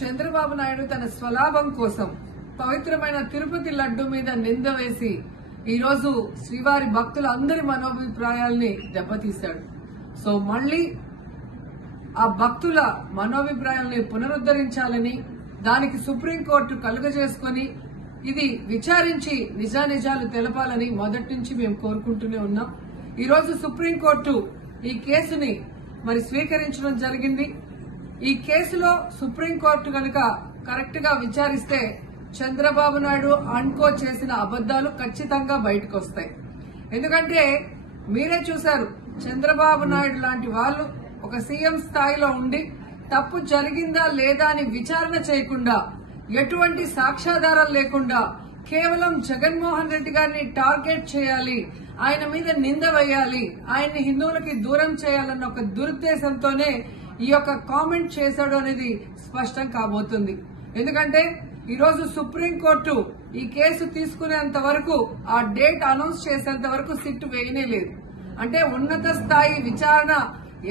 చంద్రబాబు నాయుడు తన స్వలాభం కోసం పవిత్రమైన తిరుపతి లడ్డు మీద నింద వేసి ఈరోజు శ్రీవారి భక్తులందరి మనోభిప్రాయాల్ని దెబ్బతీశాడు. సో మళ్లీ ఆ భక్తుల మనోభిప్రాయాల్ని పునరుద్ధరించాలని, దానికి సుప్రీంకోర్టు కలుగజేసుకుని ఇది విచారించి నిజానిజాలు తెలపాలని మొదటి నుంచి మేము కోరుకుంటూనే ఉన్నాం. ఈరోజు సుప్రీంకోర్టు ఈ కేసుని స్వీకరించడం జరిగింది. ఈ కేసులో సుప్రీంకోర్టు కనుక కరెక్ట్ గా విచారిస్తే చంద్రబాబు నాయుడు అన్కో చేసిన అబద్దాలు ఖచ్చితంగా బయటకు వస్తాయి. ఎందుకంటే మీరే చూశారు, చంద్రబాబు నాయుడు లాంటి వాళ్ళు ఒక సీఎం స్థాయిలో ఉండి తప్పు జరిగిందా లేదా అని విచారణ చేయకుండా, ఎటువంటి సాక్ష్యాధారాలు లేకుండా కేవలం జగన్మోహన్ రెడ్డి గారిని టార్గెట్ చేయాలి, ఆయన మీద నింద వేయాలి, ఆయన్ని హిందువులకి దూరం చేయాలన్న ఒక దురుద్దేశంతోనే ఈ యొక్క కామెంట్ చేశాడు అనేది స్పష్టం కాబోతుంది. ఎందుకంటే ఈరోజు సుప్రీంకోర్టు ఈ కేసు తీసుకునేంత వరకు, ఆ డేట్ అనౌన్స్ చేసేంత వరకు సిట్ వేయనే లేదు. అంటే ఉన్నత స్థాయి విచారణ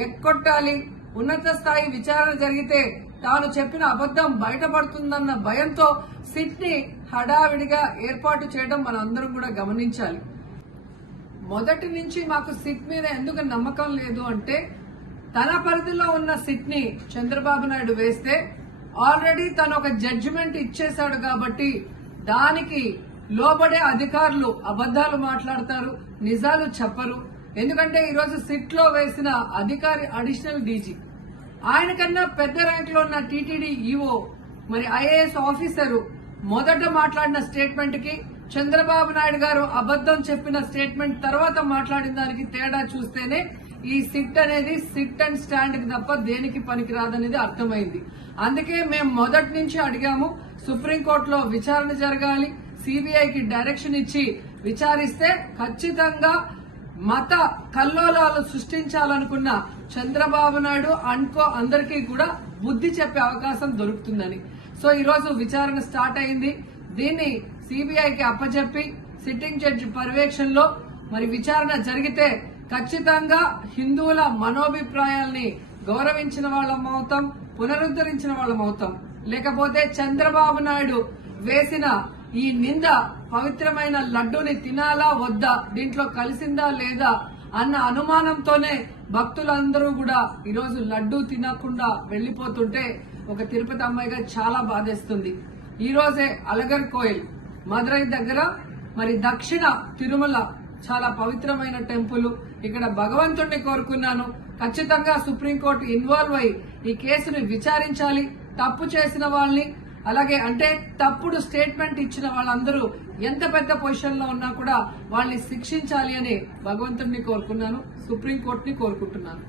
ఎక్కొట్టాలి, ఉన్నత స్థాయి విచారణ జరిగితే తాను చెప్పిన అబద్దం బయటపడుతుందన్న భయంతో సిట్ ని హడావిడిగా ఏర్పాటు చేయడం మనందరం కూడా గమనించాలి. మొదటి నుంచి మాకు సిట్ మీద ఎందుకు నమ్మకం లేదు అంటే, తన పరిధిలో ఉన్న సిట్ ని చంద్రబాబు నాయుడు వేస్తే ఆల్రెడీ తను ఒక జడ్జిమెంట్ ఇచ్చేశాడు కాబట్టి దానికి లోబడే అధికారులు అబద్దాలు మాట్లాడతారు, నిజాలు చెప్పరు. ఎందుకంటే ఈరోజు సిట్ లో వేసిన అధికారి అడిషనల్ డీజీ, ఆయన కన్నా పెద్ద ర్యాంక్ లో ఉన్న టీటీడీ ఈఓ, ఐఏఎస్ ఆఫీసరు మొదట మాట్లాడిన స్టేట్మెంట్ కి చంద్రబాబు నాయుడు గారు అబద్దం చెప్పిన స్టేట్మెంట్ తర్వాత మాట్లాడిన దానికి తేడా చూస్తేనే ఈ సిట్ అనేది సిట్ అండ్ స్టాండ్ కి తప్ప దేనికి పనికిరాదనేది అర్థమైంది. అందుకే మేము మొదటి నుంచి అడిగాము, సుప్రీంకోర్టులో విచారణ జరగాలి, సిబిఐకి డైరెక్షన్ ఇచ్చి విచారిస్తే ఖచ్చితంగా మత కల్లోలాలు సృష్టించాలనుకున్న చంద్రబాబు నాయుడు అన్కో అందరికీ కూడా బుద్ధి చెప్పే అవకాశం దొరుకుతుందని. సో ఈరోజు విచారణ స్టార్ట్ అయింది. దీన్ని సిబిఐకి అప్పచెప్పి సిట్టింగ్ జడ్జి పర్యవేక్షణలో విచారణ జరిగితే ఖచ్చితంగా హిందువుల మనోభిప్రాయాల్ని గౌరవించిన వాళ్ళమవుతాం, పునరుద్ధరించిన వాళ్ళమవుతాం. లేకపోతే చంద్రబాబు నాయుడు వేసిన ఈ నింద పవిత్రమైన లడ్డూని తినాలా వద్దా, దీంట్లో కలిసిందా లేదా అన్న అనుమానంతోనే భక్తులందరూ కూడా ఈరోజు లడ్డూ తినకుండా వెళ్లిపోతుంటే ఒక తిరుపతి అమ్మాయిగా చాలా బాధేస్తుంది. ఈ రోజే అలగర్ కోయిల్ మదురై దగ్గర దక్షిణ తిరుమల చాలా పవిత్రమైన టెంపుల్, ఇక్కడ భగవంతుడిని కోరుకున్నాను. ఖచ్చితంగా సుప్రీంకోర్టు ఇన్వాల్వ్ అయి ఈ కేసుని విచారించాలి. తప్పు చేసిన వాళ్ళని, అలాగే అంటే తప్పుడు స్టేట్మెంట్ ఇచ్చిన వాళ్ళందరూ ఎంత పెద్ద పొజిషన్ లో ఉన్నా కూడా వాళ్ళని శిక్షించాలి అని భగవంతుడిని కోరుకున్నాను, సుప్రీంకోర్టుని కోరుకుంటున్నాను.